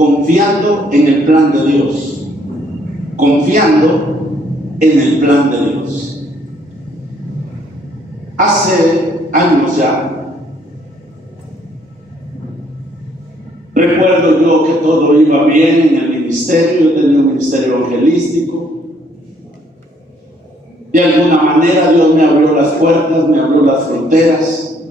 confiando en el plan de Dios. Confiando en el plan de Dios. Hace años ya, recuerdo yo que todo iba bien en el ministerio. Yo tenía un ministerio evangelístico. De alguna manera Dios me abrió las puertas, me abrió las fronteras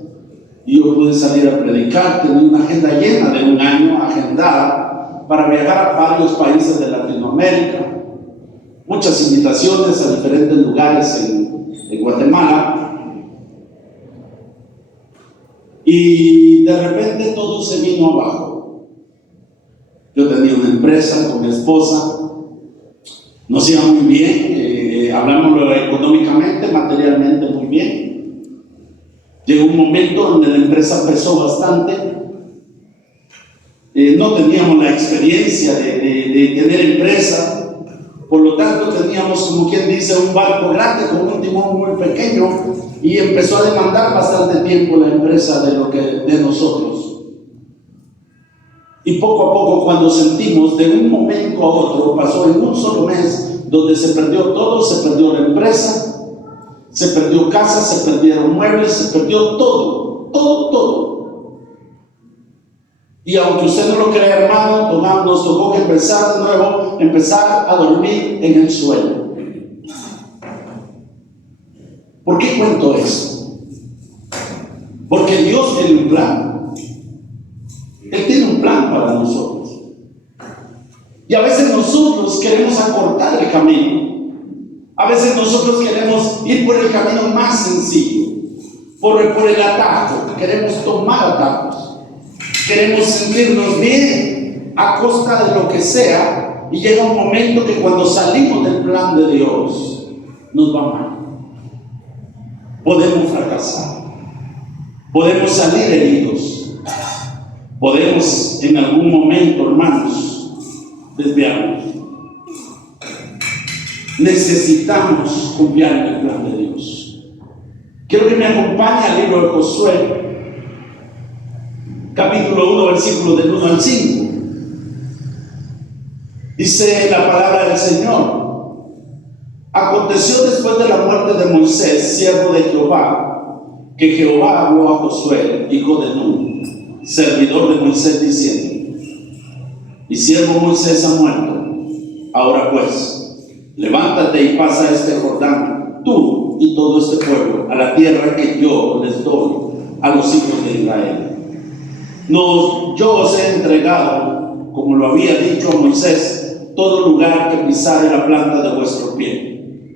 y yo pude salir a predicar. Tenía una agenda llena de un año agendada para viajar a varios países de Latinoamérica, muchas invitaciones a diferentes lugares en Guatemala, y de repente todo se vino abajo. Yo tenía una empresa con mi esposa, nos iba muy bien, hablamos económicamente, materialmente muy bien. Llegó un momento donde la empresa pesó bastante. No teníamos la experiencia de tener empresa, por lo tanto teníamos, como quien dice, un barco grande con un timón muy pequeño, y empezó a demandar bastante tiempo la empresa de nosotros. Y poco a poco, cuando sentimos, de un momento a otro, pasó en un solo mes, donde se perdió todo. Se perdió la empresa, se perdió casa, se perdieron muebles, se perdió todo. Y aunque usted no lo crea, hermano, nos tocó que empezar de nuevo, empezar a dormir en el suelo. ¿Por qué cuento eso? Porque Dios tiene un plan. Él tiene un plan para nosotros. Y a veces nosotros queremos acortar el camino. A veces nosotros queremos ir por el camino más sencillo, por el atajo. Queremos tomar atajos. Queremos sentirnos bien a costa de lo que sea. Y llega un momento que cuando salimos del plan de Dios, nos va mal. Podemos fracasar. Podemos salir heridos. Podemos en algún momento, hermanos, desviarnos. Necesitamos confiar en el plan de Dios. Quiero que me acompañe al libro de Josué, capítulo 1, versículos del 1 al 5. Dice la palabra del Señor: aconteció después de la muerte de Moisés, siervo de Jehová, que Jehová habló a Josué, hijo de Nun, servidor de Moisés, diciendo: mi siervo Moisés ha muerto. Ahora pues, levántate y pasa este Jordán, tú y todo este pueblo, a la tierra que yo les doy a los hijos de Israel. Yo os he entregado, como lo había dicho a Moisés, todo lugar que pisare la planta de vuestro pie,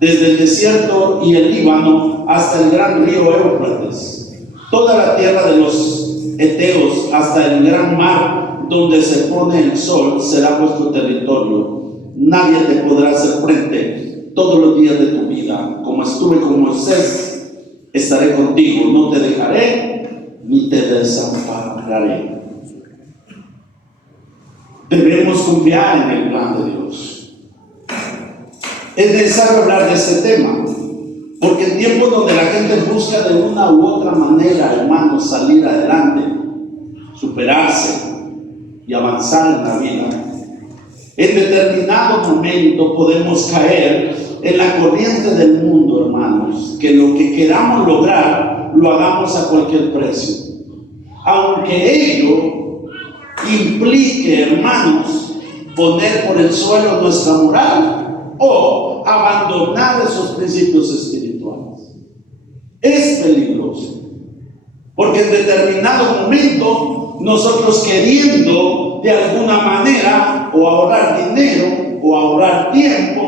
desde el desierto y el Líbano hasta el gran río Éufrates, toda la tierra de los Eteos hasta el gran mar donde se pone el sol será vuestro territorio. Nadie te podrá hacer frente todos los días de tu vida. Como estuve con Moisés, estaré contigo, no te dejaré ni te desampararé. Debemos confiar en el plan de Dios. Es necesario hablar de este tema, porque en tiempos donde la gente busca de una u otra manera, hermanos, salir adelante, superarse y avanzar en la vida, en determinado momento podemos caer en la corriente del mundo, hermanos, que lo que queramos lograr lo hagamos a cualquier precio, aunque ello implique, hermanos, poner por el suelo nuestra moral o abandonar esos principios espirituales. Es peligroso, porque en determinado momento nosotros, queriendo de alguna manera o ahorrar dinero o ahorrar tiempo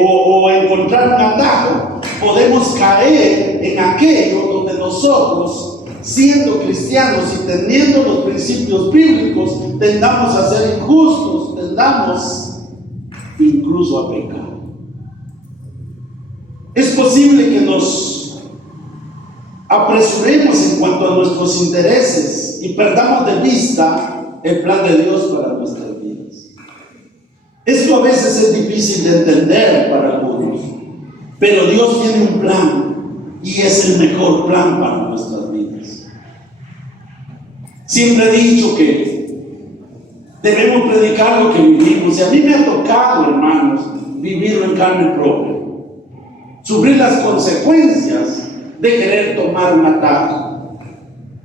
o encontrar un atajo, podemos caer en aquello donde nosotros, siendo cristianos y teniendo los principios bíblicos, tendamos a ser injustos, tendamos incluso a pecar. Es posible que nos apresuremos en cuanto a nuestros intereses y perdamos de vista el plan de Dios para nuestras vidas. Esto a veces es difícil de entender para algunos, pero Dios tiene un plan y es el mejor plan para nuestras vidas. Siempre he dicho que Debemos predicar lo que vivimos. Y a mí me ha tocado, hermanos, vivirlo en carne propia. Sufrir las consecuencias de querer tomar un atajo.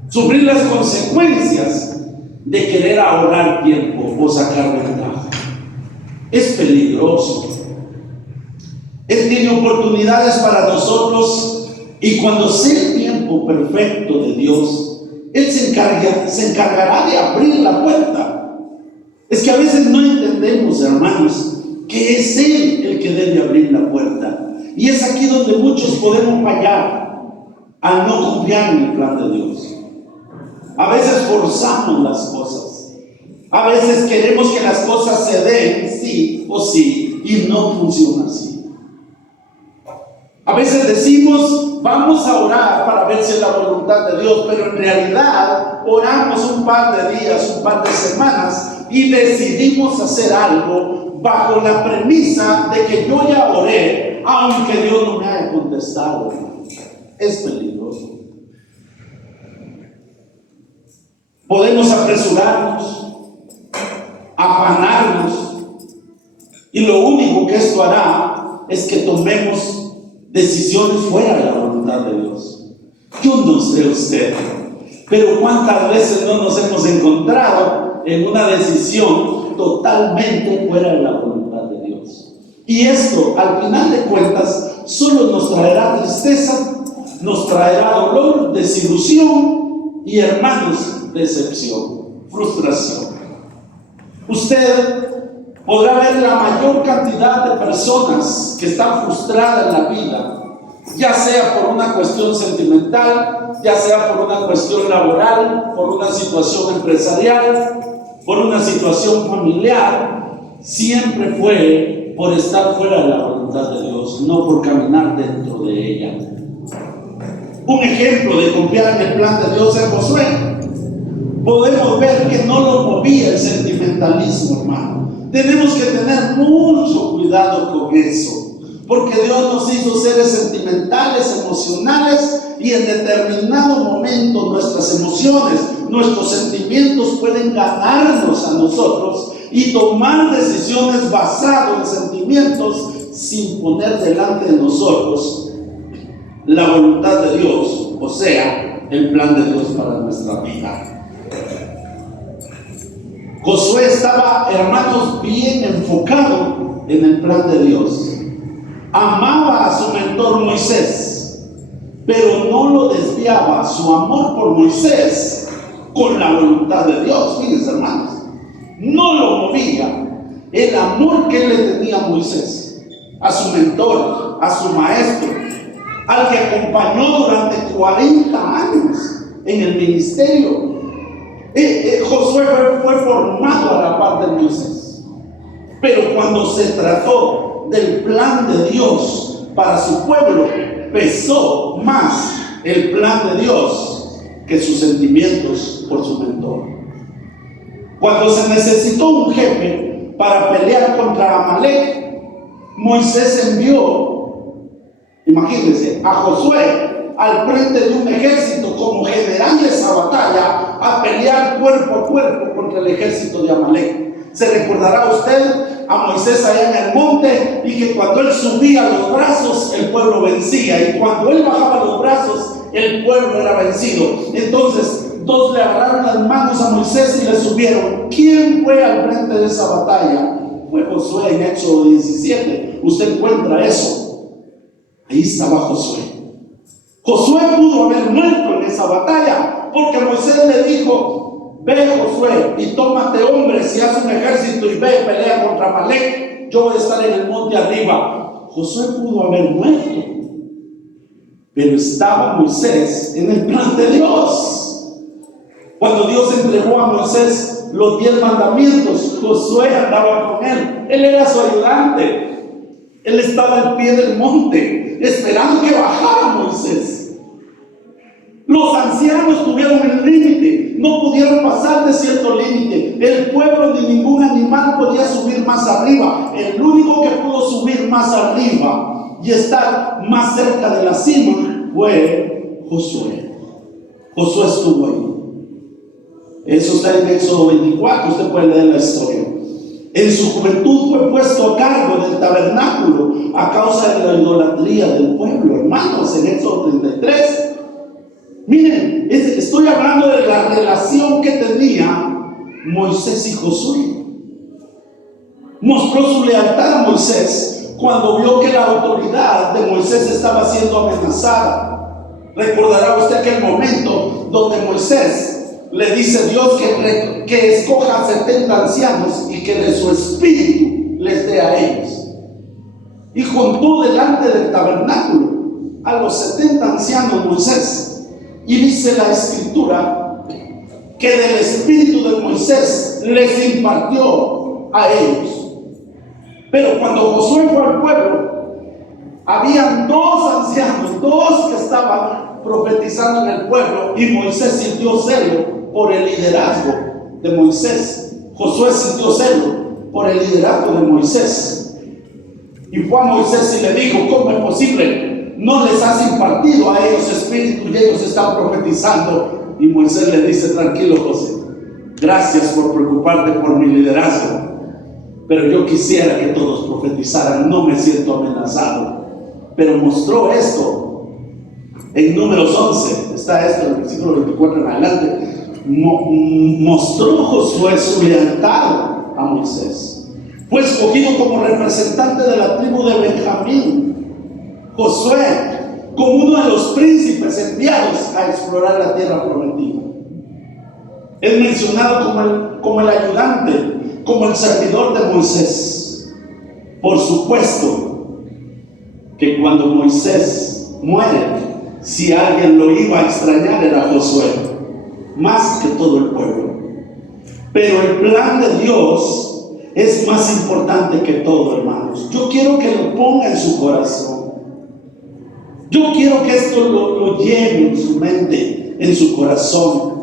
Sufrir las consecuencias de querer ahorrar tiempo o sacar ventaja. Es peligroso. Él tiene oportunidades para nosotros y cuando sea el tiempo perfecto de Dios, Él se encargará de abrir la puerta. Es que a veces no entendemos, hermanos, que es Él el que debe abrir la puerta. Y es aquí donde muchos podemos fallar al no confiar en el plan de Dios. A veces forzamos las cosas. A veces queremos que las cosas se den sí o sí y no funciona así. A veces decimos, vamos a orar para ver si es la voluntad de Dios, pero en realidad oramos un par de días, un par de semanas y decidimos hacer algo bajo la premisa de que yo ya oré, aunque Dios no me haya contestado. Es peligroso. Podemos apresurarnos, afanarnos, y lo único que esto hará es que tomemos decisiones fuera de la voluntad de Dios. Yo no sé usted, pero cuántas veces no nos hemos encontrado en una decisión totalmente fuera de la voluntad de Dios. Y esto, al final de cuentas, solo nos traerá tristeza, nos traerá dolor, desilusión y, hermanos, decepción, frustración. Usted podrá ver la mayor cantidad de personas que están frustradas en la vida, ya sea por una cuestión sentimental, ya sea por una cuestión laboral, por una situación empresarial, por una situación familiar. Siempre fue por estar fuera de la voluntad de Dios, no por caminar dentro de ella. Un ejemplo de confiar en el plan de Dios es Josué. Podemos ver que no lo movía el sentimentalismo, hermano. Tenemos que tener mucho cuidado con eso, porque Dios nos hizo seres sentimentales, emocionales, y en determinado momento nuestras emociones, nuestros sentimientos pueden ganarnos a nosotros y tomar decisiones basadas en sentimientos sin poner delante de nosotros la voluntad de Dios, o sea, el plan de Dios para nuestra vida. Josué estaba, hermanos, bien enfocado en el plan de Dios. Amaba a su mentor Moisés, pero no lo desviaba su amor por Moisés con la voluntad de Dios. Fíjense, hermanos, no lo movía el amor que él le tenía a Moisés, a su mentor, a su maestro, al que acompañó durante 40 años en el ministerio. Josué fue formado a la par de Moisés, pero cuando se trató del plan de Dios para su pueblo, pesó más el plan de Dios que sus sentimientos por su mentor. Cuando se necesitó un jefe para pelear contra Amalek, Moisés envió, imagínense, a Josué al frente de un ejército como general de esa batalla a pelear cuerpo a cuerpo contra el ejército de Amalek. Se recordará usted a Moisés allá en el monte, y que cuando él subía los brazos el pueblo vencía, y cuando él bajaba los brazos el pueblo era vencido. Entonces dos le agarraron las manos a Moisés y le subieron. ¿Quién fue al frente de esa batalla? Fue Josué en Éxodo 17. Usted encuentra eso. Ahí estaba Josué. Josué pudo haber muerto en esa batalla, porque Moisés le dijo: ve, Josué, y tómate hombres y haz un ejército y ve, pelea contra Amalek, yo voy a estar en el monte arriba. Josué pudo haber muerto, pero estaba Moisés en el plan de Dios. Cuando Dios entregó a Moisés los 10 mandamientos, Josué andaba con él. Él era su ayudante. Él estaba al pie del monte, esperando que bajara Moisés. Los ancianos tuvieron el límite, no pudieron pasar de cierto límite. El pueblo ni ningún animal podía subir más arriba. El único que pudo subir más arriba y estar más cerca de la cima fue Josué. Josué estuvo ahí. Eso está en Éxodo 24, usted puede leer la historia. En su juventud fue puesto a cargo del tabernáculo a causa de la idolatría del pueblo, hermanos, en Éxodo 33. Miren, estoy hablando de la relación que tenía Moisés y Josué. Mostró su lealtad a Moisés cuando vio que la autoridad de Moisés estaba siendo amenazada. Recordará usted aquel momento donde Moisés le dice a Dios que escoja 70 ancianos y que de su espíritu les dé a ellos. Y juntó delante del tabernáculo a los 70 ancianos Moisés. Y dice la escritura que del espíritu de Moisés les impartió a ellos. Pero cuando Josué fue al pueblo, habían 2 ancianos, 2 que estaban profetizando en el pueblo, y Moisés sintió celo por el liderazgo de Moisés. Josué sintió celo por el liderazgo de Moisés. Y fue a Moisés y le dijo: ¿cómo es posible? No les has impartido a ellos espíritu y ellos están profetizando. Y Moisés le dice: tranquilo, José, gracias por preocuparte por mi liderazgo, pero yo quisiera que todos profetizaran, no me siento amenazado. Pero mostró esto en Números 11, está esto en el versículo 24 en adelante. Mostró Josué su lealtad a Moisés. Fue escogido como representante de la tribu de Benjamín. Josué, como uno de los príncipes enviados a explorar la tierra prometida. Es mencionado como el ayudante, como el servidor de Moisés. Por supuesto que cuando Moisés muere, si alguien lo iba a extrañar era Josué, más que todo el pueblo. Pero el plan de Dios es más importante que todo, hermanos. Yo quiero que lo ponga en su corazón. Yo quiero que esto lo lleve en su mente, en su corazón.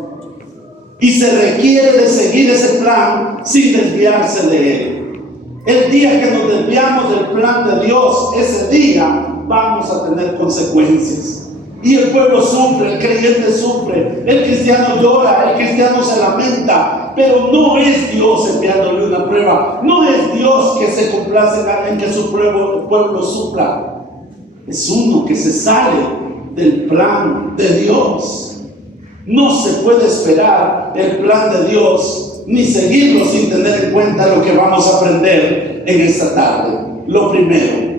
Y se requiere de seguir ese plan sin desviarse de él. El día que nos desviamos del plan de Dios, ese día vamos a tener consecuencias. Y el pueblo sufre, el creyente sufre, el cristiano llora, el cristiano se lamenta. Pero no es Dios enviándole una prueba. No es Dios que se complace en que su pueblo sufra. Es uno que se sale del plan de Dios. No se puede esperar el plan de Dios ni seguirlo sin tener en cuenta lo que vamos a aprender en esta tarde. Lo primero,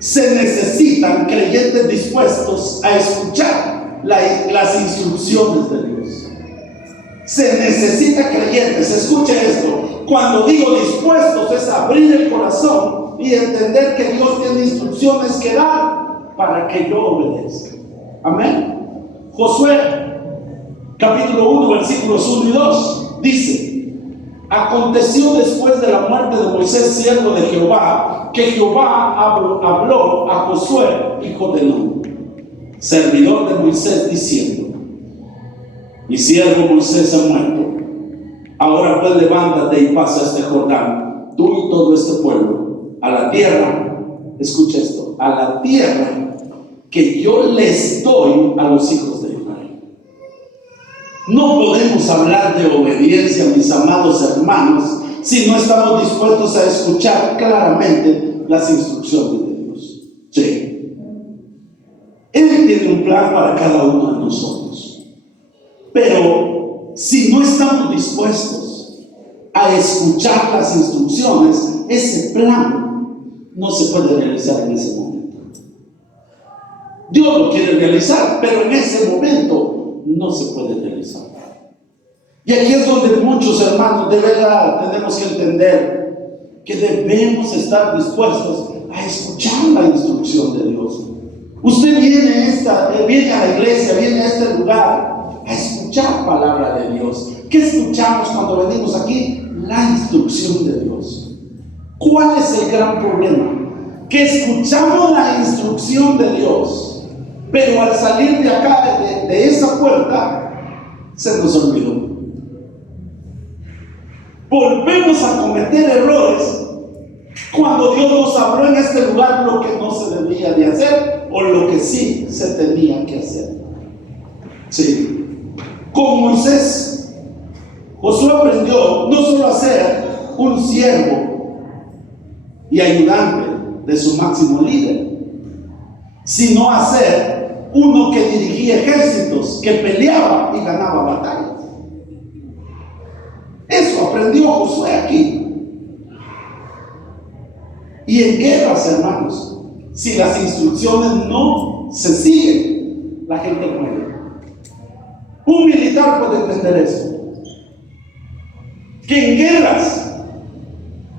se necesitan creyentes dispuestos a escuchar las instrucciones de Dios. Se necesita creyentes, escuche esto. Cuando digo dispuestos, es abrir el corazón y entender que Dios tiene instrucciones que dar para que yo obedezca. Amén. Josué capítulo 1 versículos 1 y 2 dice: aconteció después de la muerte de Moisés, siervo de Jehová, que Jehová habló a Josué, hijo de Nun, servidor de Moisés, diciendo: mi siervo Moisés ha muerto. Ahora pues levántate y pasa este Jordán, tú y todo este pueblo, a la tierra, escucha esto, a la tierra que yo les doy a los hijos de Israel. No podemos hablar de obediencia, mis amados hermanos, si no estamos dispuestos a escuchar claramente las instrucciones de Dios. Sí. Él tiene un plan para cada uno de nosotros. Pero si no estamos dispuestos a escuchar las instrucciones, ese plan no se puede realizar en ese momento. Dios lo quiere realizar, pero en ese momento no se puede realizar. Y aquí es donde muchos hermanos de verdad tenemos que entender que debemos estar dispuestos a escuchar la instrucción de Dios. Usted viene a la iglesia, viene a este lugar a escuchar palabra de Dios. ¿Qué escuchamos cuando venimos aquí? La instrucción de Dios. ¿Cuál es el gran problema? Que escuchamos la instrucción de Dios, pero al salir de acá, de esa puerta, se nos olvidó. Volvemos a cometer errores cuando Dios nos habló en este lugar lo que no se debía de hacer o lo que sí se tenía que hacer. Sí. Con Moisés aprendió no solo a ser un siervo y ayudante de su máximo líder, sino a ser uno que dirigía ejércitos, que peleaba y ganaba batallas. Eso aprendió Josué aquí. Y en guerras, hermanos, si las instrucciones no se siguen, la gente muere. Un militar puede entender eso. Que en guerras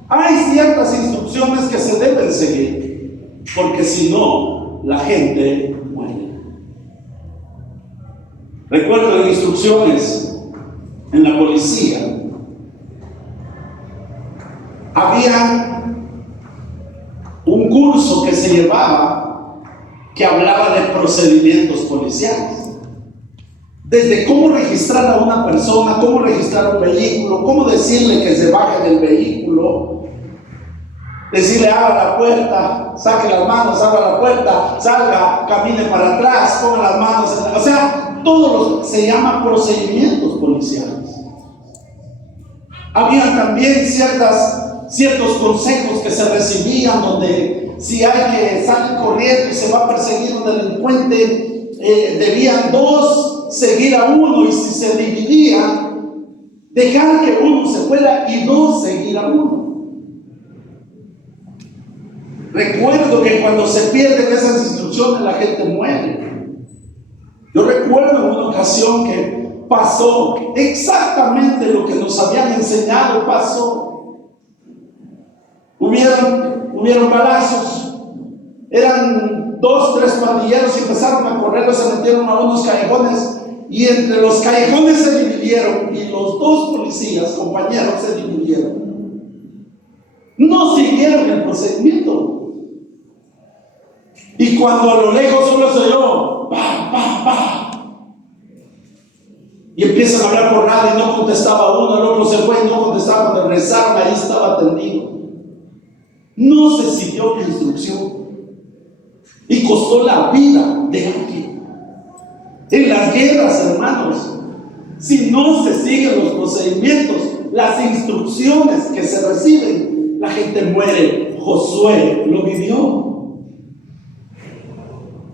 hay ciertas instrucciones que se deben seguir, porque si no, la gente muere. Recuerdo instrucciones en la policía. Había un curso que se llevaba que hablaba de procedimientos policiales. Desde cómo registrar a una persona, cómo registrar un vehículo, cómo decirle que se baje del vehículo, decirle abra la puerta, saque las manos, abra la puerta, salga, camine para atrás, ponga las manos en la... O sea, todo lo se llama procedimientos policiales. Habían también ciertos consejos que se recibían, donde si hay que salir corriendo y se va a perseguir un delincuente, debían dos seguir a uno, y si se dividían, dejar que uno se fuera y dos seguir a uno. Recuerdo que cuando se pierden esas instrucciones, la gente muere. Yo recuerdo en una ocasión que pasó exactamente lo que nos habían enseñado, pasó. Hubieron balazos, eran 2, 3 pandilleros y empezaron a correr, se metieron a unos callejones, y entre los callejones se dividieron, y los 2 policías, compañeros, se dividieron. No siguieron el procedimiento. Y cuando a lo lejos solo se oyó ¡pa, pa, pa! Y empiezan a hablar por radio, y no contestaba uno, el otro se fue y no contestaba. Cuando regresaron, ahí estaba tendido. No se siguió la instrucción y costó la vida de alguien. En las guerras, hermanos, si no se siguen los procedimientos, las instrucciones que se reciben, la gente muere. Josué lo vivió.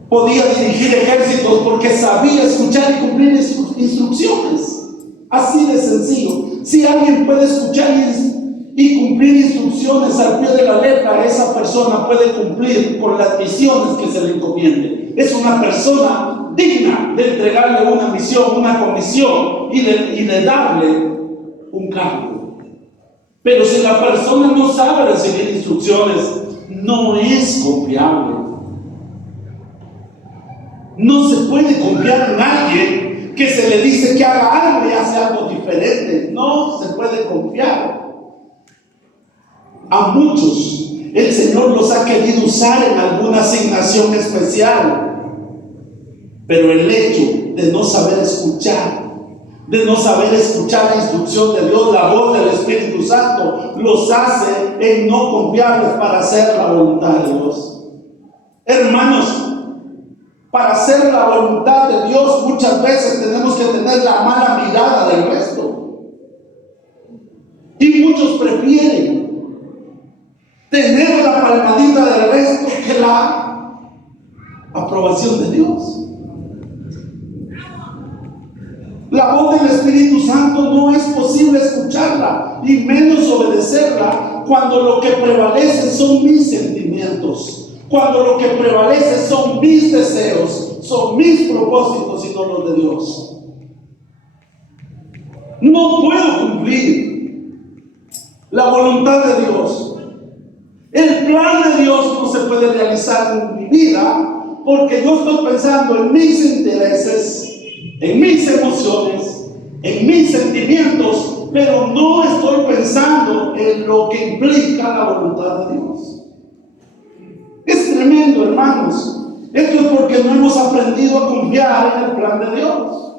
Podía dirigir ejércitos porque sabía escuchar y cumplir instrucciones. Así de sencillo. Si alguien puede escuchar y cumplir instrucciones al pie de la letra, esa persona puede cumplir con las misiones que se le encomiende. Es una persona digna de entregarle una misión, una comisión y de darle un cargo. Pero si la persona no sabe recibir instrucciones, no es confiable. No se puede confiar en alguien que se le dice que haga algo y hace algo diferente. No se puede confiar. A muchos el Señor los ha querido usar en alguna asignación especial, pero el hecho de no saber escuchar, la instrucción de Dios, la voz del Espíritu Santo, los hace en no confiables para hacer la voluntad de Dios. Hermanos, para hacer la voluntad de Dios muchas veces tenemos que tener la mala mirada del resto, y muchos prefieren tener la palmadita del resto que la aprobación de Dios. La voz del Espíritu Santo no es posible escucharla y menos obedecerla cuando lo que prevalece son mis sentimientos, cuando lo que prevalece son mis deseos, son mis propósitos y no los de Dios. No puedo cumplir la voluntad de Dios. El plan de Dios no se puede realizar en mi vida porque yo estoy pensando en mis intereses, en mis emociones, en mis sentimientos, pero no estoy pensando en lo que implica la voluntad de Dios. Es tremendo, hermanos. Esto es porque no hemos aprendido a confiar en el plan de Dios.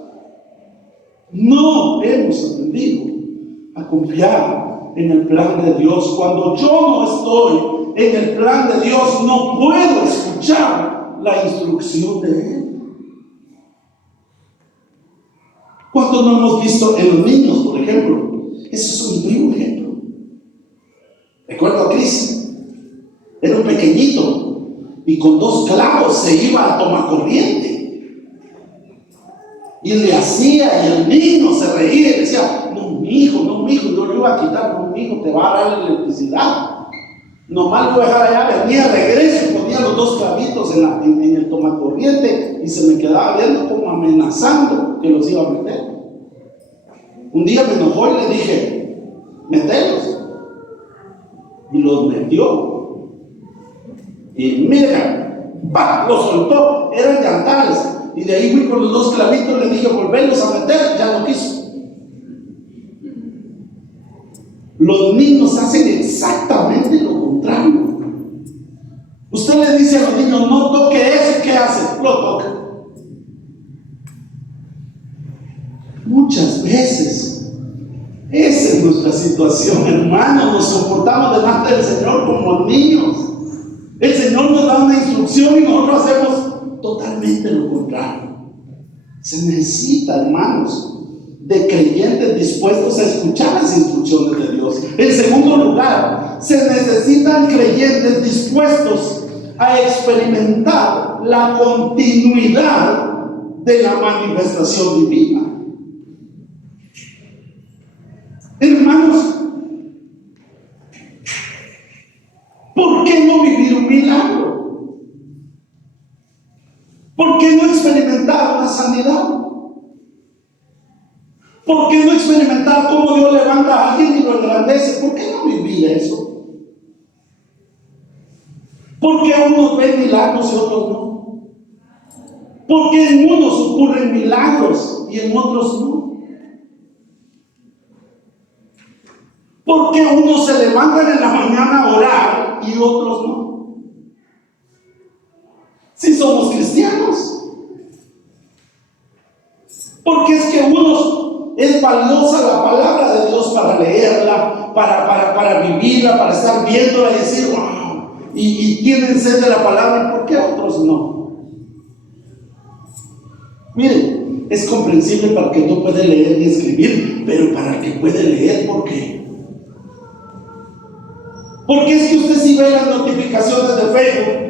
No hemos aprendido a confiar en el plan de Dios. Cuando yo no estoy en el plan de Dios, no puedo escuchar la instrucción de Él. ¿Cuánto no hemos visto en los niños, por ejemplo, Eso es un vivo ejemplo. Recuerdo a Cris, era un pequeñito y con 2 clavos se iba a tomar corriente. Y le hacía, y el niño se reía y decía: no, mi hijo, yo le iba a quitar, no, mi hijo, te va a dar electricidad. Nomás lo voy a dejar allá, venía de regreso y ponía los 2 clavitos en el tomacorriente y se me quedaba viendo como amenazando que los iba a meter. Un día me enojó y le dije: metelos. Y los metió. Y mira, los soltó, eran llantales. Y de ahí fui con los 2 clavitos, le dije: volverlos a meter, ya no quiso. Los niños hacen exactamente lo contrario. Usted le dice a los niños: no toque eso, ¿qué hace? Lo toca. Muchas veces esa es nuestra situación, hermanos. Nos comportamos delante del Señor como niños. El Señor nos da una instrucción y nosotros hacemos totalmente lo contrario. Se necesita, hermanos, de creyentes dispuestos a escuchar las instrucciones de Dios. En segundo lugar, se necesitan creyentes dispuestos a experimentar la continuidad de la manifestación divina. Hermanos, ¿por qué no vivir un milagro? ¿Por qué no experimentar una sanidad? ¿Por qué no experimentar cómo Dios levanta a alguien y lo engrandece? ¿Por qué no vivir eso? ¿Por qué unos ven milagros y otros no? ¿Por qué en unos ocurren milagros y en otros no? ¿Por qué unos se levantan en la mañana a orar y otros no? Si somos cristianos. Porque es que unos es valiosa la palabra de Dios para leerla, para vivirla, para estar viéndola y decir: wow, y tienen sed de la palabra. ¿Por qué otros no? Miren, es comprensible para el que no puede leer y escribir, pero para el que puede leer, ¿por qué? Porque es que usted sí ve las notificaciones de Facebook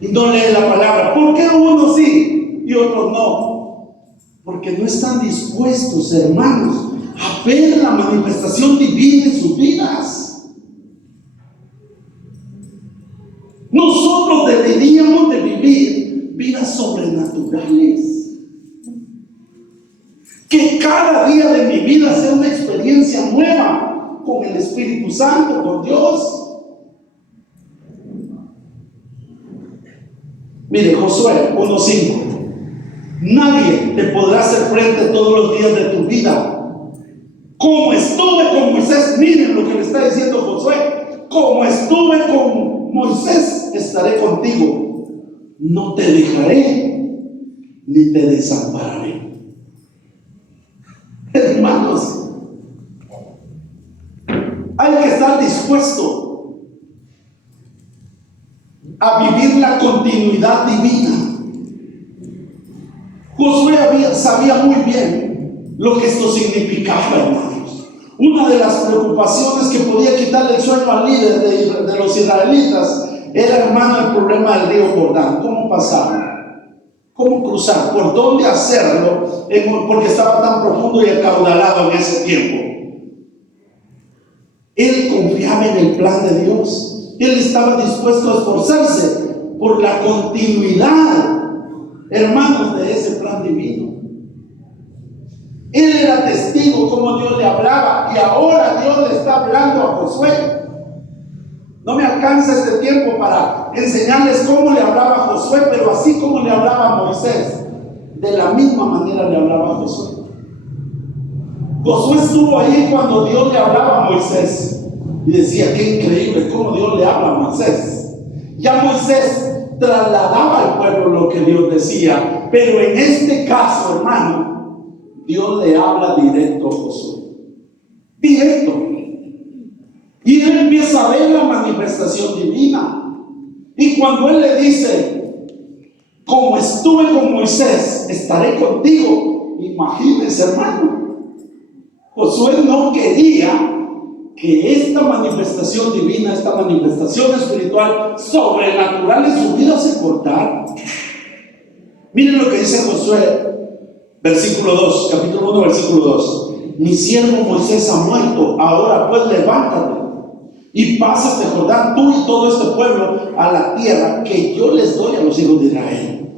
y no lee la palabra. ¿Por qué unos sí y otros no? Porque no están dispuestos, hermanos, a ver la manifestación divina en sus vidas. Nosotros deberíamos de vivir vidas sobrenaturales. Que cada día de mi vida sea una experiencia nueva con el Espíritu Santo, con Dios. Mire, Josué 1:5: nadie te podrá hacer frente todos los días de tu vida. Como estuve con Moisés, miren lo que le está diciendo Josué: como estuve con Moisés, estaré contigo. No te dejaré ni te desampararé. Hermanos, hay que estar dispuesto a vivir la continuidad divina. Josué sabía muy bien lo que esto significaba, hermanos. Una de las preocupaciones que podía quitarle el sueño al líder de los israelitas era, hermano, el problema del río Jordán. ¿Cómo pasarlo? ¿Cómo cruzar? ¿Por dónde hacerlo? Porque estaba tan profundo y acaudalado en ese tiempo. Él confiaba en el plan de Dios. Él estaba dispuesto a esforzarse por la continuidad, hermanos, de ese plan divino. Él era testigo cómo Dios le hablaba, y ahora Dios le está hablando a Josué. No me alcanza este tiempo para enseñarles cómo le hablaba a Josué, pero así como le hablaba a Moisés, de la misma manera le hablaba a Josué. Josué estuvo ahí cuando Dios le hablaba a Moisés y decía: qué increíble cómo Dios le habla a Moisés. Ya Moisés trasladaba al pueblo lo que Dios decía, pero en este caso, hermano, Dios le habla directo a Josué. Directo. Y él empieza a ver la manifestación divina. Y cuando él le dice: como estuve con Moisés, estaré contigo. Imagínense, hermano. Josué no quería que esta manifestación divina, esta manifestación espiritual, sobrenatural en su vida se cortara. Miren lo que dice Josué, versículo 2, capítulo 1, versículo 2. Mi siervo Moisés ha muerto, ahora pues levántate y pasa este Jordán, tú y todo este pueblo, a la tierra que yo les doy a los hijos de Israel.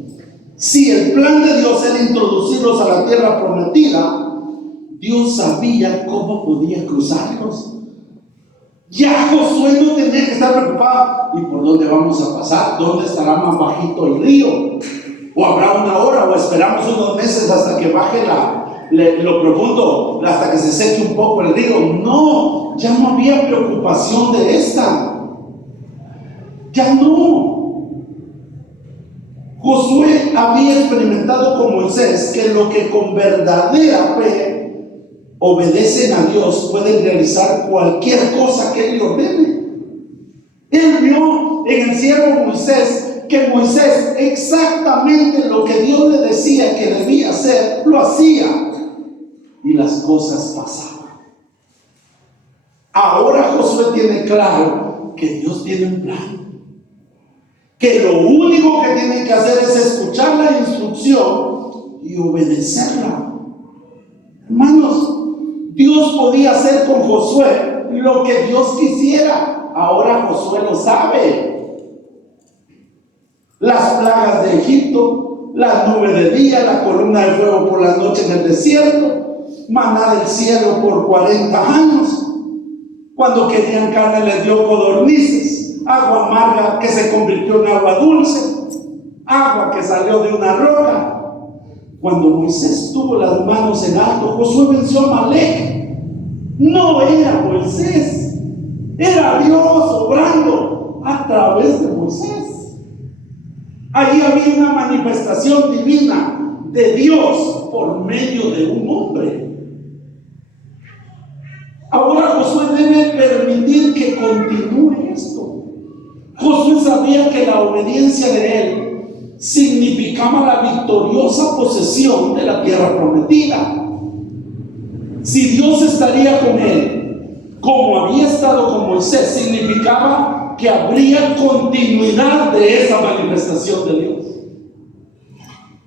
Si el plan de Dios era introducirlos a la tierra prometida, Dios sabía cómo podía cruzarlos. Ya Josué no tenía que estar preocupado. ¿Y por dónde vamos a pasar? ¿Dónde estará más bajito el río? ¿O habrá una hora? ¿O esperamos unos meses hasta que baje lo profundo, hasta que se seque un poco el río? No, ya no había preocupación de esta. Ya no. Josué había experimentado con Moisés que lo que con verdadera fe obedecen a Dios pueden realizar cualquier cosa que Él le ordene. Él vio en el siervo Moisés que Moisés exactamente lo que Dios le decía que debía hacer, lo hacía y las cosas pasaban. Ahora Josué tiene claro que Dios tiene un plan, que lo único que tiene que hacer es escuchar la instrucción y obedecerla. Hermanos, Dios podía hacer con Josué lo que Dios quisiera. Ahora Josué lo sabe. Las plagas de Egipto, las nubes de día, la columna de fuego por la noche en el desierto, maná del cielo por 40 años. Cuando querían carne les dio codornices, agua amarga que se convirtió en agua dulce, agua que salió de una roca. Cuando Moisés tuvo las manos en alto, Josué venció a Amalek. No era Moisés, era Dios obrando a través de Moisés. Allí había una manifestación divina de Dios por medio de un hombre. Ahora Josué debe permitir que continúe esto. Josué sabía que la obediencia de él significaba la victoriosa posesión de la tierra prometida. Si Dios estaría con él, como había estado con Moisés, significaba que habría continuidad de esa manifestación de Dios.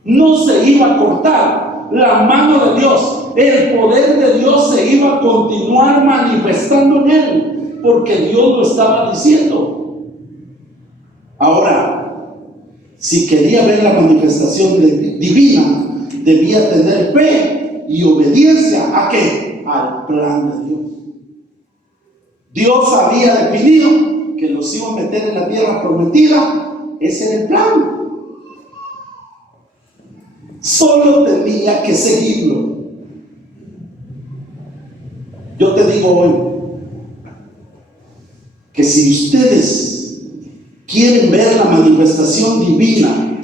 No se iba a cortar la mano de Dios, el poder de Dios se iba a continuar manifestando en él, porque Dios lo estaba diciendo. Ahora, si quería ver la manifestación divina, debía tener fe y obediencia. ¿A qué? Al plan de Dios. Dios había definido que los iba a meter en la tierra prometida. Ese era el plan. Solo tenía que seguirlo. Yo te digo hoy que si ustedes quieren ver la manifestación divina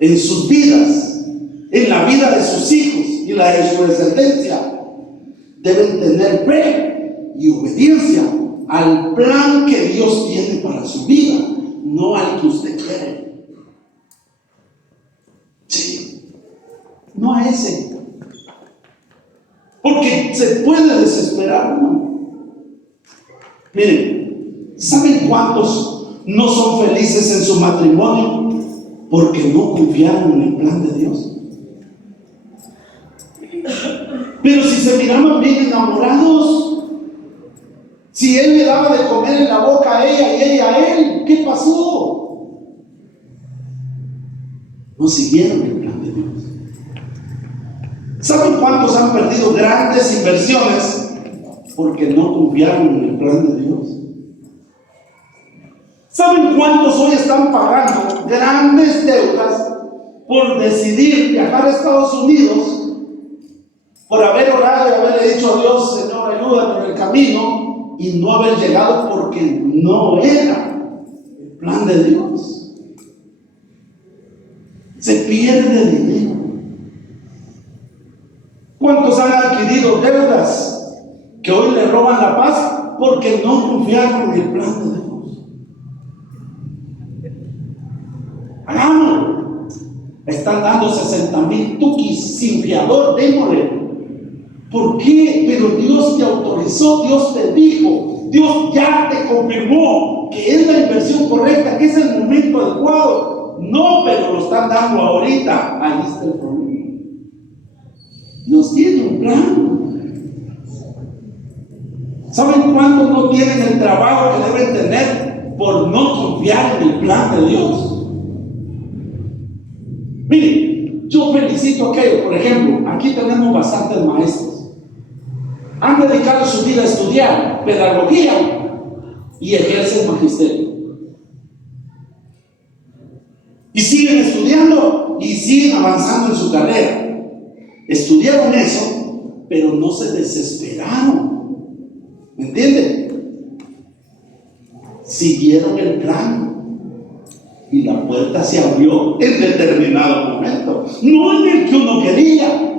en sus vidas, en la vida de sus hijos y la de su descendencia, deben tener fe y obediencia al plan que Dios tiene para su vida, no al que usted quiere. Sí, no a ese. Porque se puede desesperar, ¿no? Miren, ¿saben cuántos no son felices en su matrimonio porque no confiaron en el plan de Dios? Pero si se miraban bien enamorados, si él le daba de comer en la boca a ella y ella a él, ¿qué pasó? No siguieron el plan de Dios. ¿Saben cuántos han perdido grandes inversiones porque no confiaron en el plan de Dios? ¿Saben cuántos hoy están pagando grandes deudas por decidir viajar a Estados Unidos, por haber orado y haberle dicho a Dios, Señor, ayúdame en el camino, y no haber llegado porque no era el plan de Dios? Se pierde dinero. ¿Cuántos han adquirido deudas que hoy le roban la paz porque no confiaron en el plan de Dios? Hagámoslo. Están dando 60,000 tuquis sin fiador, démosle. ¿Por qué? Pero Dios te autorizó, Dios te dijo, Dios ya te confirmó que es la inversión correcta, que es el momento adecuado. No, pero lo están dando ahorita. Ahí está el problema. Dios tiene un plan. ¿Saben cuántos no tienen el trabajo que deben tener por no confiar en el plan de Dios? Miren, yo felicito a aquellos, por ejemplo, aquí tenemos bastantes maestros. Han dedicado su vida a estudiar pedagogía y ejercen magisterio. Y siguen estudiando y siguen avanzando en su carrera. Estudiaron eso, pero no se desesperaron. ¿Me entienden? Siguieron el plan y la puerta se abrió en determinado momento, no en el que uno quería.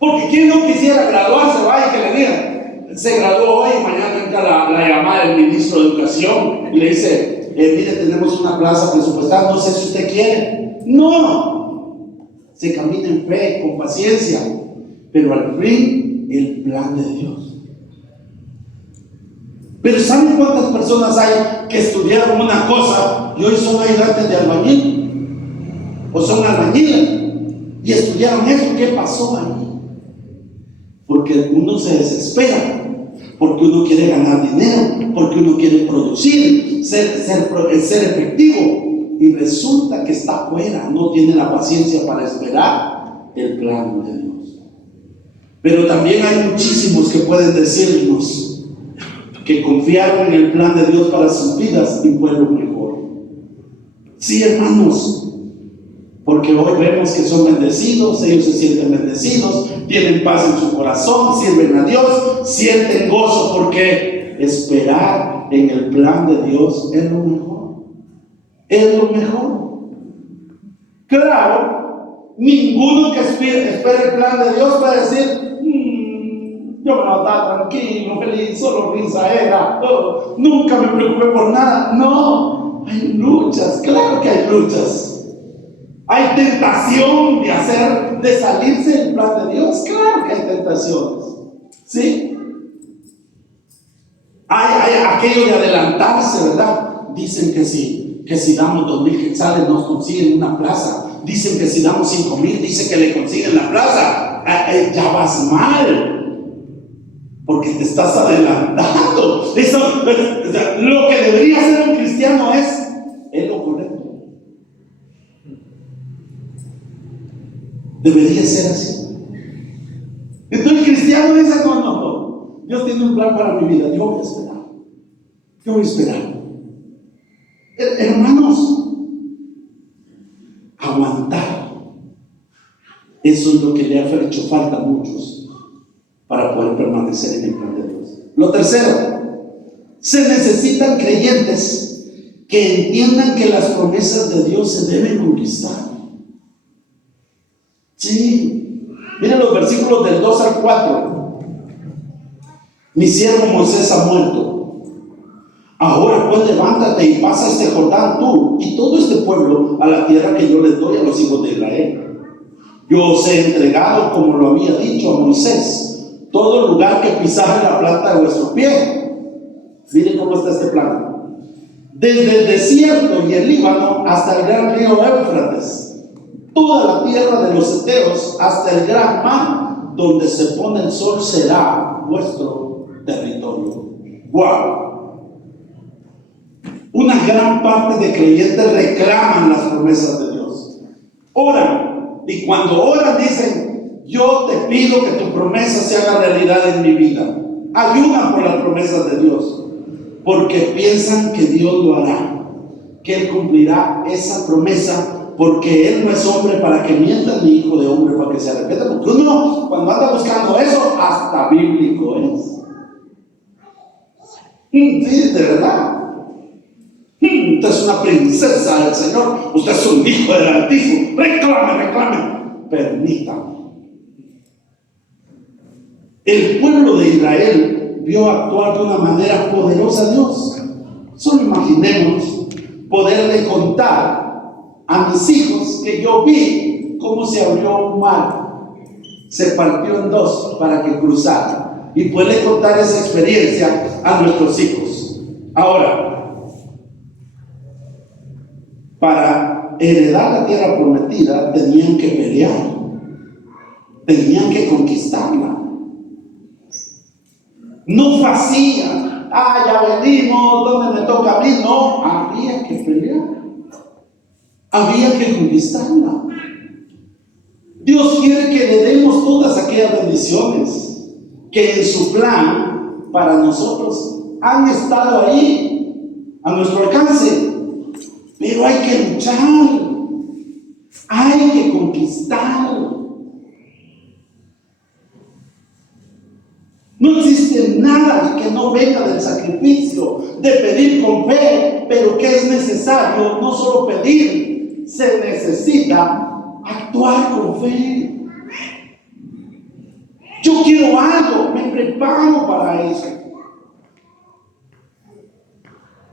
Porque quien no quisiera graduarse, vaya que le digan, se graduó hoy, mañana entra la llamada del ministro de Educación y le dice, mire, tenemos una plaza presupuestal, no sé si usted quiere. No, se camina en fe, con paciencia, pero al fin el plan de Dios. Pero ¿saben cuántas personas hay que estudiaron una cosa y hoy son ayudantes de albañil? O son albañiles y estudiaron eso. ¿Qué pasó ahí? Porque uno se desespera, porque uno quiere ganar dinero, porque uno quiere producir, ser efectivo, y resulta que está afuera, no tiene la paciencia para esperar el plan de Dios. Pero también hay muchísimos que pueden decirnos que confiaron en el plan de Dios para sus vidas y fue lo mejor. Sí, hermanos, porque hoy vemos que son bendecidos, ellos se sienten bendecidos, tienen paz en su corazón, sirven a Dios, sienten gozo, porque esperar en el plan de Dios es lo mejor. Es lo mejor. Claro, ninguno que espere el plan de Dios va a decir, yo me voy a estar tranquilo, feliz, solo risa era, nunca me preocupé por nada. No, hay luchas, claro que hay luchas. Hay tentación de salirse del plan de Dios. Claro que hay tentaciones. ¿Sí? Hay aquello de adelantarse, ¿verdad? Dicen que si damos 2,000 quetzales nos consiguen una plaza. Dicen que si damos 5,000, dicen que le consiguen la plaza. Ya vas mal, porque te estás adelantando. Eso, lo que debería ser un cristiano es lo correcto. Debería ser así. Entonces el cristiano dice, no, Dios tiene un plan para mi vida, yo voy a esperar. Hermanos, aguantar, eso es lo que le ha hecho falta a muchos para poder permanecer en el plan de Dios. Lo tercero, se necesitan creyentes que entiendan que las promesas de Dios se deben conquistar. Sí, miren los versículos del 2 al 4. Mi siervo Moisés ha muerto. Ahora pues levántate y pasa este Jordán tú y todo este pueblo a la tierra que yo les doy a los hijos de Israel. Yo os he entregado, como lo había dicho a Moisés, todo lugar que pisare la planta de vuestro pie. Miren cómo está este plan. Desde el desierto y el Líbano hasta el gran río Éufrates, toda la tierra de los heteos hasta el gran mar, donde se pone el sol será vuestro territorio. ¡Wow! Una gran parte de creyentes reclaman las promesas de Dios. Oran, y cuando oran dicen, yo te pido que tu promesa se haga realidad en mi vida. Ayudan por las promesas de Dios, porque piensan que Dios lo hará, que Él cumplirá esa promesa, porque Él no es hombre para que mienta, ni hijo de hombre para que se arrepienta. Porque uno, cuando anda buscando eso, hasta bíblico es. Sí, de verdad. Usted es una princesa del Señor, usted es un hijo del Altísimo. Reclame, permítame. El pueblo de Israel vio actuar de una manera poderosa a Dios. Solo imaginemos poderle contar a mis hijos que yo vi cómo se abrió un mar se partió en dos para que cruzara y poderle contar esa experiencia a nuestros hijos. Ahora, para heredar la tierra prometida tenían que pelear, tenían que conquistarla. No hacían, ya venimos, ¿dónde me toca a mí? No, había que pelear, había que conquistarla. Dios quiere que le demos todas aquellas bendiciones que en su plan para nosotros han estado ahí, a nuestro alcance. Pero hay que luchar, hay que conquistar. No existe nada que no venga del sacrificio, de pedir con fe, pero que es necesario no solo pedir, se necesita actuar con fe. Yo quiero algo, me preparo para eso.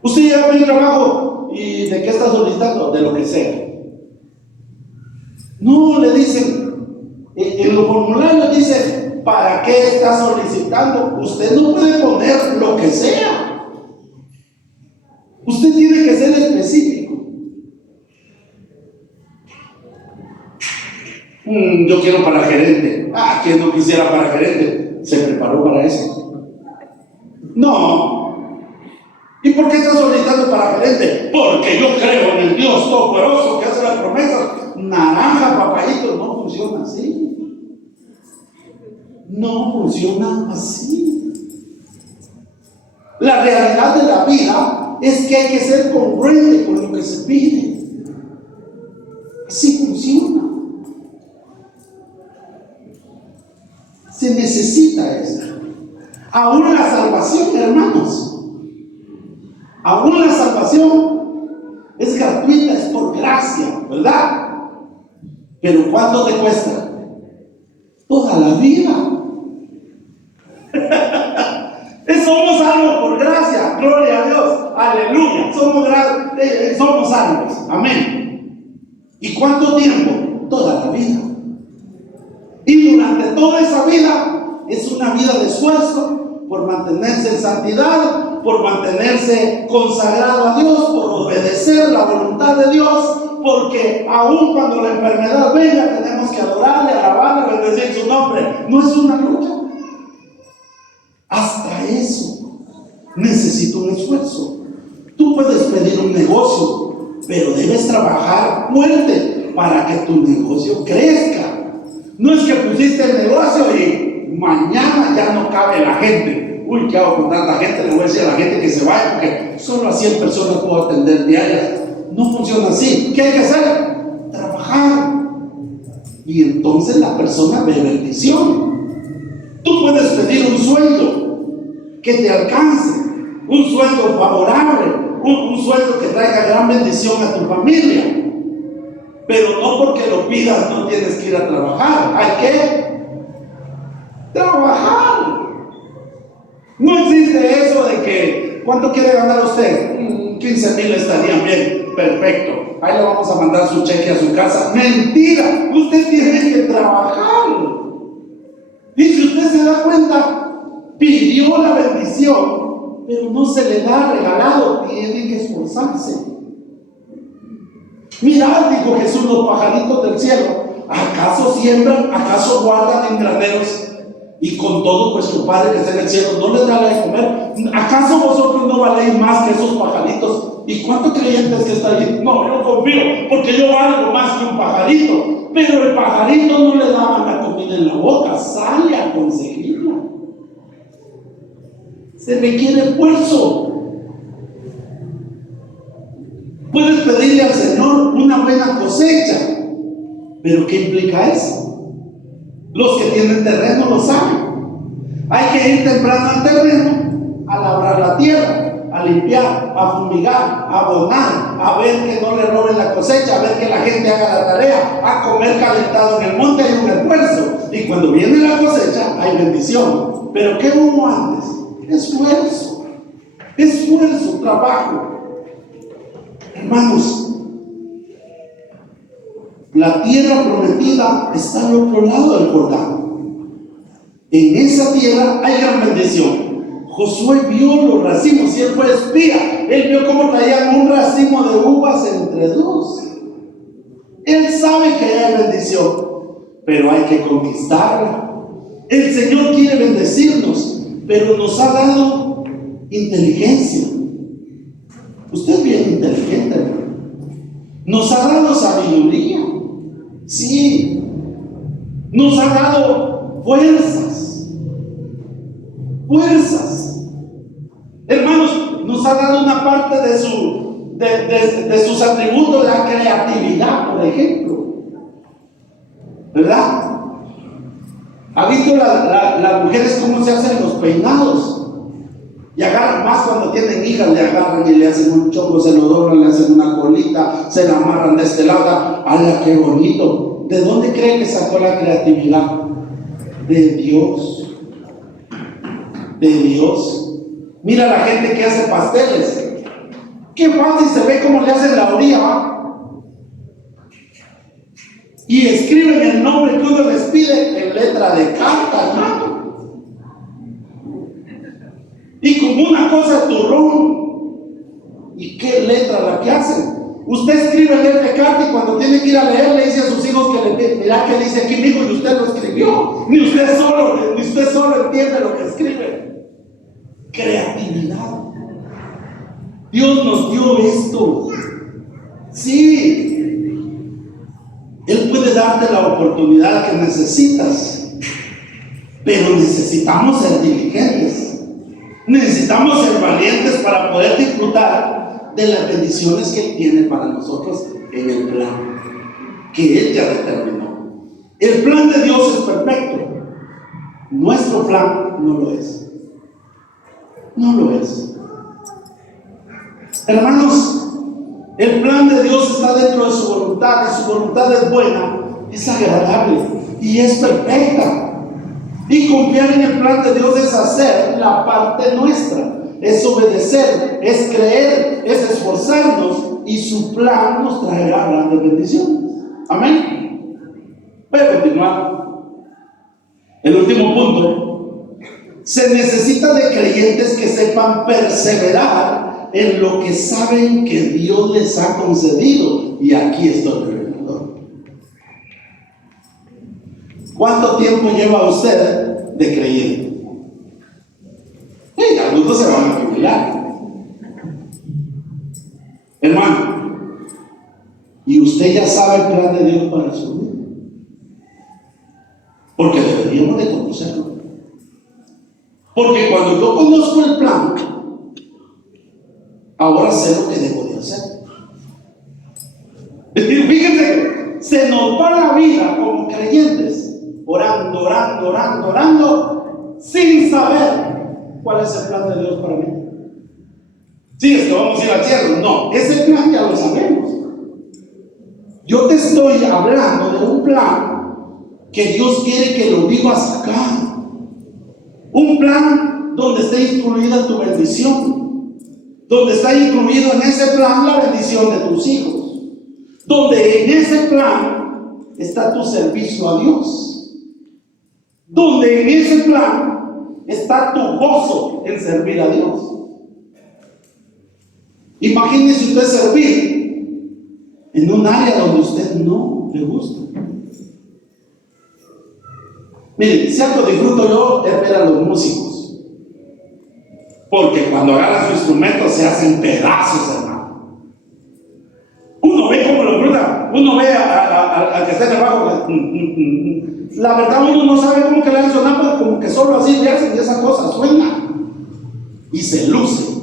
Usted llega a pedir trabajo y ¿de qué está solicitando? De lo que sea. No, le dicen, en los formularios dice, ¿para qué está solicitando? Usted no puede poner lo que sea. Usted tiene que ser específico. Yo quiero para gerente. ¿Quién no quisiera para gerente? ¿Se preparó para eso? No. ¿Y por qué está solicitando para gerente? Porque yo creo en el Dios Todopoderoso que hace las promesas. Naranja, papayito, no funciona así. No funciona así. La realidad de la vida es que hay que ser congruente con lo que se pide. Así funciona. Se necesita eso. Aún la salvación, hermanos. Aún la salvación es gratuita, es por gracia, ¿verdad? Pero ¿cuánto te cuesta? Toda la vida. Somos salvos por gracia, gloria a Dios, aleluya. Somos salvos, amén. ¿Y cuánto tiempo? Toda la vida. Y durante toda esa vida es una vida de esfuerzo por mantenerse en santidad, por mantenerse consagrado a Dios, por obedecer la voluntad de Dios, porque aun cuando la enfermedad venga tenemos que adorarle, alabarle, bendecir su nombre. No es una lucha. Hasta eso necesita un esfuerzo. Tú puedes pedir un negocio, pero debes trabajar fuerte para que tu negocio crezca. No es que pusiste el negocio y mañana ya no cabe la gente. Uy, ¿qué hago con tanta gente? Le voy a decir a la gente que se vaya porque solo a 100 personas puedo atender diarias. No funciona así. ¿Qué hay que hacer? Trabajar. Y entonces la persona ve bendición. Tú puedes pedir un sueldo que te alcance, un sueldo favorable, un sueldo que traiga gran bendición a tu familia. Pero no porque lo pidas no tienes que ir a trabajar. Hay que trabajar. No existe eso de que ¿cuánto quiere ganar usted? 15,000 estarían bien, perfecto. Ahí le vamos a mandar su cheque a su casa. Mentira, usted tiene que trabajar. Y si usted se da cuenta, pidió la bendición, pero no se le da regalado, tiene que esforzarse. Mirad, dijo Jesús, los pajaritos del cielo, ¿acaso siembran? ¿Acaso guardan en graneros? Y con todo vuestro Padre que está en el cielo no les da de comer. ¿Acaso vosotros no valéis más que esos pajaritos? ¿Y cuántos creyentes que están ahí? No, yo confío, porque yo valgo más que un pajarito. Pero el pajarito no le daba la comida en la boca, sale a conseguirla. Se requiere esfuerzo. Puedes pedirle al Señor una buena cosecha, pero ¿qué implica eso? Los que tienen terreno lo saben. Hay que ir temprano al terreno a labrar la tierra, a limpiar, a fumigar, a abonar, a ver que no le roben la cosecha, a ver que la gente haga la tarea, a comer calentado en el monte. Hay un esfuerzo, y cuando viene la cosecha hay bendición. Pero ¿qué hubo antes? Esfuerzo, trabajo. Hermanos, la tierra prometida está al otro lado del Jordán. En esa tierra hay gran bendición. Josué vio los racimos y él fue espía. Él vio cómo traían un racimo de uvas entre dos. Él sabe que hay bendición, pero hay que conquistarla. El Señor quiere bendecirnos, pero nos ha dado inteligencia. Usted es bien inteligente, hermano. Nos ha dado sabiduría. Sí. Nos ha dado fuerzas. Hermanos, nos ha dado una parte de sus atributos, la creatividad, por ejemplo. ¿Verdad? ¿Ha visto las mujeres cómo se hacen los peinados? Y agarran, más cuando tienen hijas, le agarran y le hacen un chongo, se lo doblan, le hacen una colita, se la amarran de este lado. ¡Hala, qué bonito! ¿De dónde cree que sacó la creatividad? De Dios. De Dios. Mira la gente que hace pasteles. Qué fácil se ve cómo le hacen la orilla, ¿va? Y escriben el nombre que uno les pide en letra de carta, hermano. Y como una cosa turrón. ¿Y qué letra la que hacen? Usted escribe letra de carta y cuando tiene que ir a leer le dice a sus hijos que le mira que dice aquí mismo y usted lo escribió. Ni usted solo entiende lo que escribe. Creatividad. Dios nos dio esto. Sí. Él puede darte la oportunidad que necesitas, pero necesitamos ser diligentes. Necesitamos ser valientes para poder disfrutar de las bendiciones que Él tiene para nosotros en el plan que Él ya determinó. El plan de Dios es perfecto. Nuestro plan no lo es. No lo es. Hermanos, el plan de Dios está dentro de su voluntad, y su voluntad es buena, es agradable y es perfecta. Y confiar en el plan de Dios es hacer la parte nuestra, es obedecer, es creer, es esforzarnos, y su plan nos traerá grandes bendiciones. Amén. Voy a continuar. El último punto: se necesita de creyentes que sepan perseverar en lo que saben que Dios les ha concedido. Y aquí estoy revelando. ¿Cuánto tiempo lleva usted de creyente? Algunos se van a jubilar, hermano. Y usted ya sabe el plan de Dios para su vida, porque deberíamos de conocerlo. Porque cuando yo conozco el plan, ahora sé lo que debo de hacer. Fíjense, se nos va la vida como creyentes orando, sin saber cuál es el plan de Dios para mí. Sí, es que vamos a ir al cielo. No, ese plan ya lo sabemos. Yo te estoy hablando de un plan que Dios quiere que lo vivas acá. Un plan donde esté incluida tu bendición, donde está incluido en ese plan la bendición de tus hijos, donde en ese plan está tu servicio a Dios, donde en ese plan está tu gozo en servir a Dios. Imagínese usted servir en un área donde usted no le gusta. Miren, si algo disfruto yo es ver a los músicos, porque cuando agarran su instrumento se hacen pedazos, hermano. Uno ve cómo lo disfruta, uno ve al que está debajo. La verdad, uno no sabe cómo que le han sonado, pero como que solo así le hacen y esa cosa suena y se luce.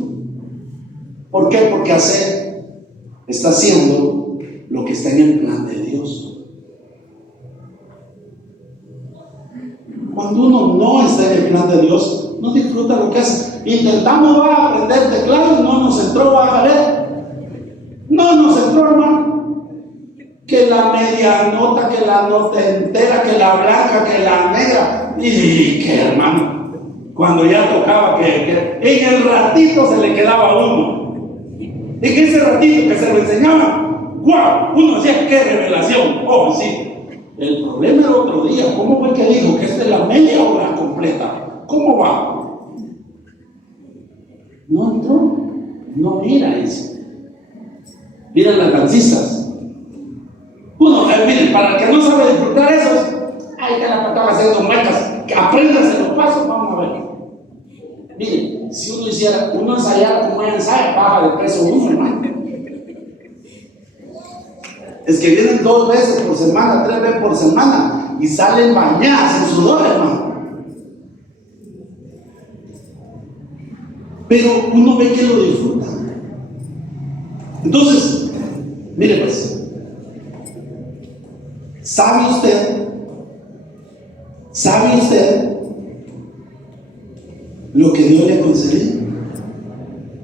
¿Por qué? Porque está haciendo lo que está en el plan de Dios. Cuando uno no está en el plan de Dios, no disfruta lo que hace. Intentamos aprender teclados, no nos entró a ver. No nos entró, hermano. Que la media nota, que la nota entera, que la blanca, que la negra. Y que, hermano, cuando ya tocaba, que en el ratito se le quedaba uno. En ese ratito que se lo enseñaba, ¡guau! Uno decía, ¡qué revelación! ¡Oh, sí! El problema el otro día, ¿cómo fue que dijo que esta es la media hora completa? ¿Cómo va? No entró, no mira eso. Miren las taxistas. Uno, miren, para el que no sabe disfrutar eso, ay, que la pataba haciendo muecas, que apréndase los pasos, vamos a ver. Miren, si uno ensayara como ella ensaya, baja de peso uno, hermano. Es que vienen 2 veces por semana, 3 veces por semana y salen bañadas en sudor, hermano. Pero uno ve que lo disfruta. Entonces, mire pues, ¿sabe usted lo que Dios le ha concedido?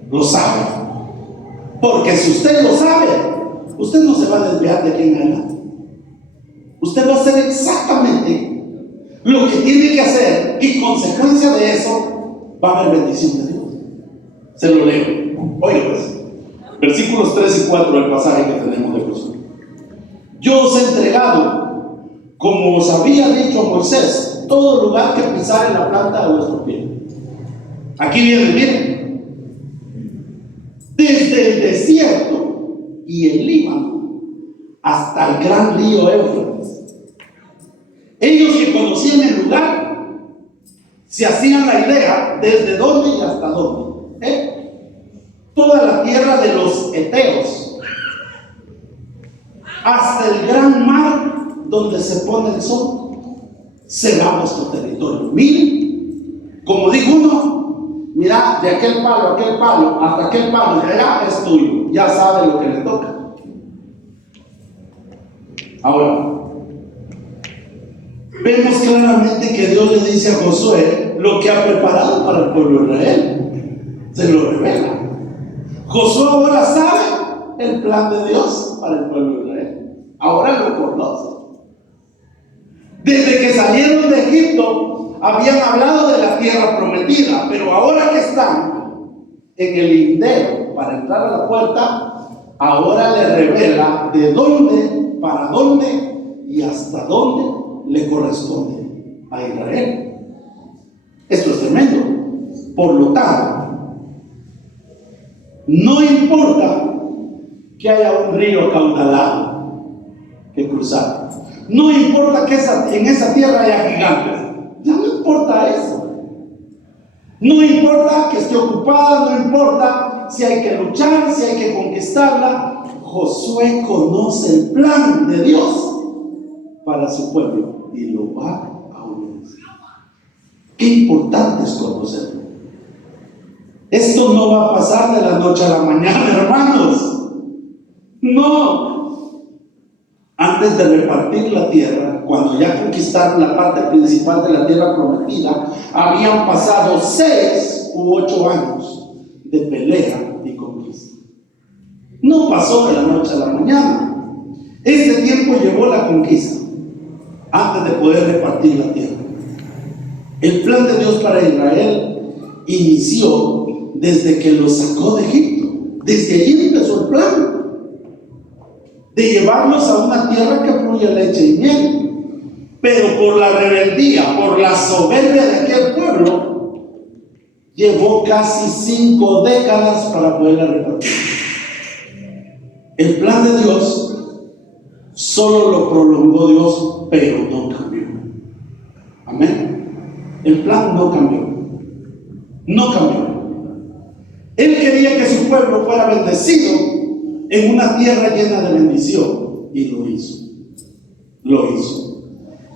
Lo sabe. Porque si usted lo sabe, usted no se va a desviar de aquí en adelante. Usted va a hacer exactamente lo que tiene que hacer y consecuencia de eso va a haber bendición de Dios. Se lo leo. Oiga pues, versículos 3 y 4 del pasaje que tenemos de Josué. Yo os he entregado, como os había dicho Moisés, todo lugar que pisar en la planta de vuestro pie. Aquí viene, miren, desde el desierto y el Líbano hasta el gran río Éufrates. Ellos que conocían el lugar se hacían la idea desde dónde y hasta dónde. Toda la tierra de los Eteos hasta el gran mar donde se pone el sol será vuestro territorio. Miren, como dijo uno, mira, de aquel palo hasta aquel palo ya es tuyo, ya sabe lo que le toca. Ahora vemos claramente que Dios le dice a Josué lo que ha preparado para el pueblo de Israel. Se lo revela. Josué ahora sabe el plan de Dios para el pueblo de Israel. Ahora lo conoce. Desde que salieron de Egipto habían hablado de la tierra prometida, pero ahora que están en el lindero para entrar a la puerta, ahora le revela de dónde, para dónde y hasta dónde le corresponde a Israel. Esto es tremendo. Por lo tanto, no importa que haya un río caudalado que cruzar. No importa que en esa tierra haya gigantes. Ya no importa eso. No importa que esté ocupada, no importa si hay que luchar, si hay que conquistarla. Josué conoce el plan de Dios para su pueblo y lo va a obedecer. Qué importante es conocerlo. Esto no va a pasar de la noche a la mañana, hermanos. No. Antes de repartir la tierra, cuando ya conquistaron la parte principal de la tierra prometida, habían pasado 6 u 8 años de pelea y conquista. No pasó de la noche a la mañana. Este tiempo llevó la conquista antes de poder repartir la tierra. El plan de Dios para Israel inició desde que los sacó de Egipto. Desde allí empezó el plan de llevarlos a una tierra que fluye leche y miel. Pero por la rebeldía, por la soberbia de aquel pueblo, llevó casi 5 décadas para poderla repartir. El plan de Dios solo lo prolongó Dios, pero no cambió. Amén. El plan no cambió. No cambió. Él quería que su pueblo fuera bendecido en una tierra llena de bendición y lo hizo. Lo hizo.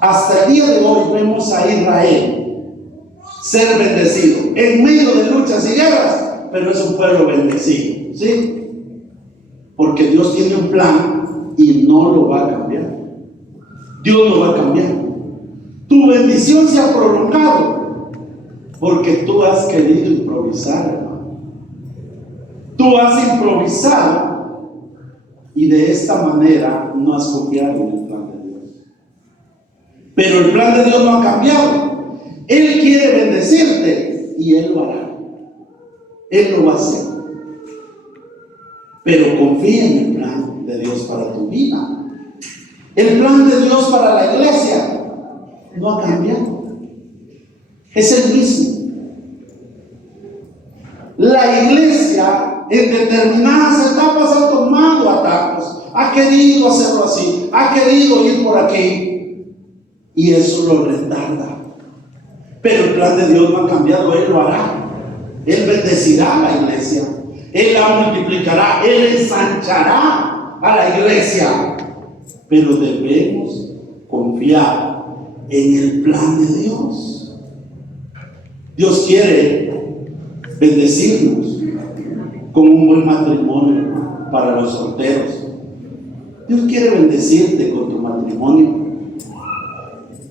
Hasta el día de hoy vemos a Israel ser bendecido en medio de luchas y guerras, pero es un pueblo bendecido, ¿sí? Porque Dios tiene un plan y no lo va a cambiar. Dios lo va a cambiar. Tu bendición se ha prolongado porque tú has querido improvisar, hermano. Tú has improvisado y de esta manera no has confiado en el plan de Dios. Pero el plan de Dios no ha cambiado. Él quiere bendecirte y Él lo hará. Él lo va a hacer. Pero confía en el plan de Dios para tu vida. El plan de Dios para la iglesia no ha cambiado. Es el mismo. La iglesia en determinadas etapas ha tomado atajos, ha querido hacerlo así, ha querido ir por aquí, y eso lo retarda. Pero el plan de Dios no ha cambiado. Él lo hará. Él bendecirá a la iglesia, Él la multiplicará, Él ensanchará a la iglesia. Pero debemos confiar en el plan de Dios. Dios quiere bendecirnos con un buen matrimonio para los solteros. Dios quiere bendecirte con tu matrimonio.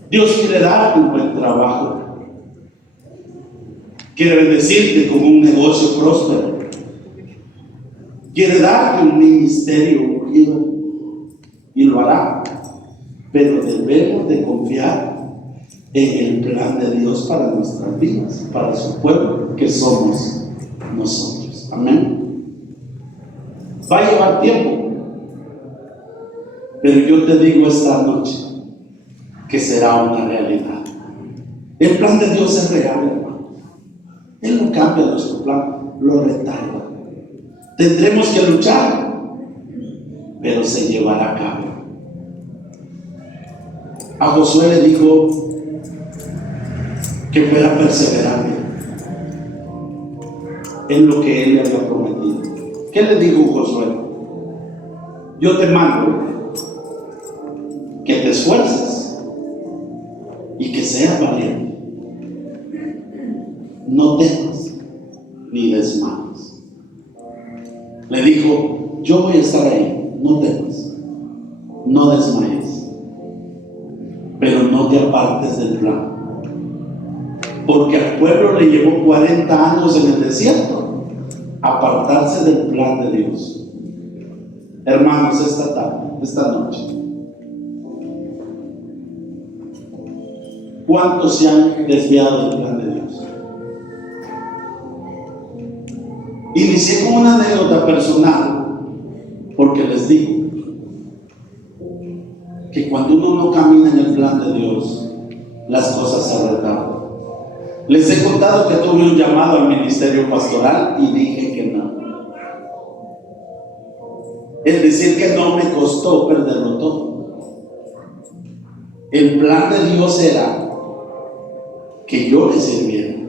Dios quiere darte un buen trabajo. Quiere bendecirte con un negocio próspero. Quiere darte un ministerio ungido, y lo hará. Pero debemos de confiar en el plan de Dios para nuestras vidas, para su pueblo, que somos nosotros. Amén. Va a llevar tiempo, pero yo te digo esta noche que será una realidad. El plan de Dios es real, hermano. Él no cambia nuestro plan, lo retarda. Tendremos que luchar, pero se llevará a cabo. A Josué le dijo que fuera perseverante en lo que él le había prometido. ¿Qué le dijo Josué? Yo te mando que te esfuerces y que seas valiente. No temas ni desmayes. Le dijo, yo voy a estar ahí, no temas, no desmayes, pero no te apartes del plan. Porque al pueblo le llevó 40 años en el desierto apartarse del plan de Dios. Hermanos, esta tarde, esta noche, ¿cuántos se han desviado del plan de Dios? Inicié con una anécdota personal, porque les digo que cuando uno no camina en el plan de Dios, las cosas se retardan. Les he contado que tuve un llamado al ministerio pastoral y dije que no. El decir que no me costó perderlo todo. El plan de Dios era que yo le sirviera,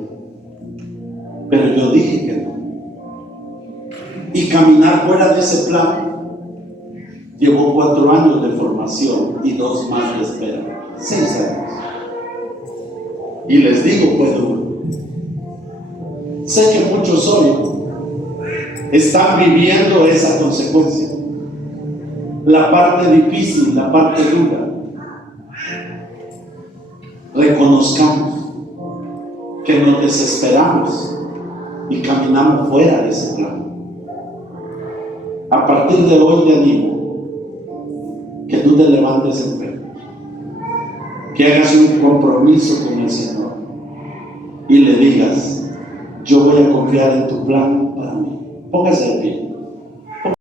pero yo dije que no. Y caminar fuera de ese plan llevó 4 años de formación y 2 más de espera, 6 años. Y les digo, fue duro. Sé que muchos hoy están viviendo esa consecuencia, la parte difícil, la parte dura. Reconozcamos que nos desesperamos y caminamos fuera de ese plan. A partir de hoy te animo que tú te levantes en fe, que hagas un compromiso con el Señor y le digas, yo voy a confiar en tu plan para mí. Póngase de pie.